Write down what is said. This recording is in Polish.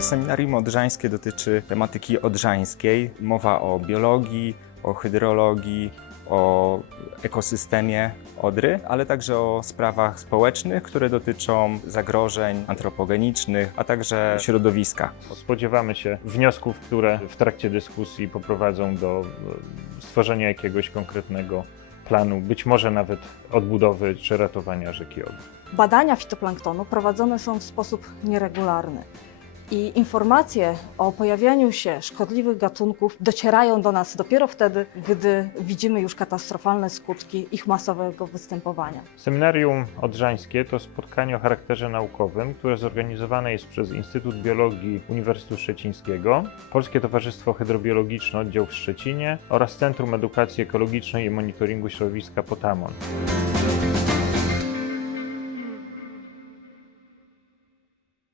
Seminarium odrzańskie dotyczy tematyki odrzańskiej. Mowa o biologii, o hydrologii, o ekosystemie Odry, ale także o sprawach społecznych, które dotyczą zagrożeń antropogenicznych, a także środowiska. Spodziewamy się wniosków, które w trakcie dyskusji poprowadzą do e, stworzenia jakiegoś konkretnego planu, być może nawet odbudowy czy ratowania rzeki Odry. Badania fitoplanktonu prowadzone są w sposób nieregularny i informacje o pojawianiu się szkodliwych gatunków docierają do nas dopiero wtedy, gdy widzimy już katastrofalne skutki ich masowego występowania. Seminarium Odrzańskie to spotkanie o charakterze naukowym, które zorganizowane jest przez Instytut Biologii Uniwersytetu Szczecińskiego, Polskie Towarzystwo Hydrobiologiczne Oddział w Szczecinie oraz Centrum Edukacji Ekologicznej i Monitoringu Środowiska Potamon.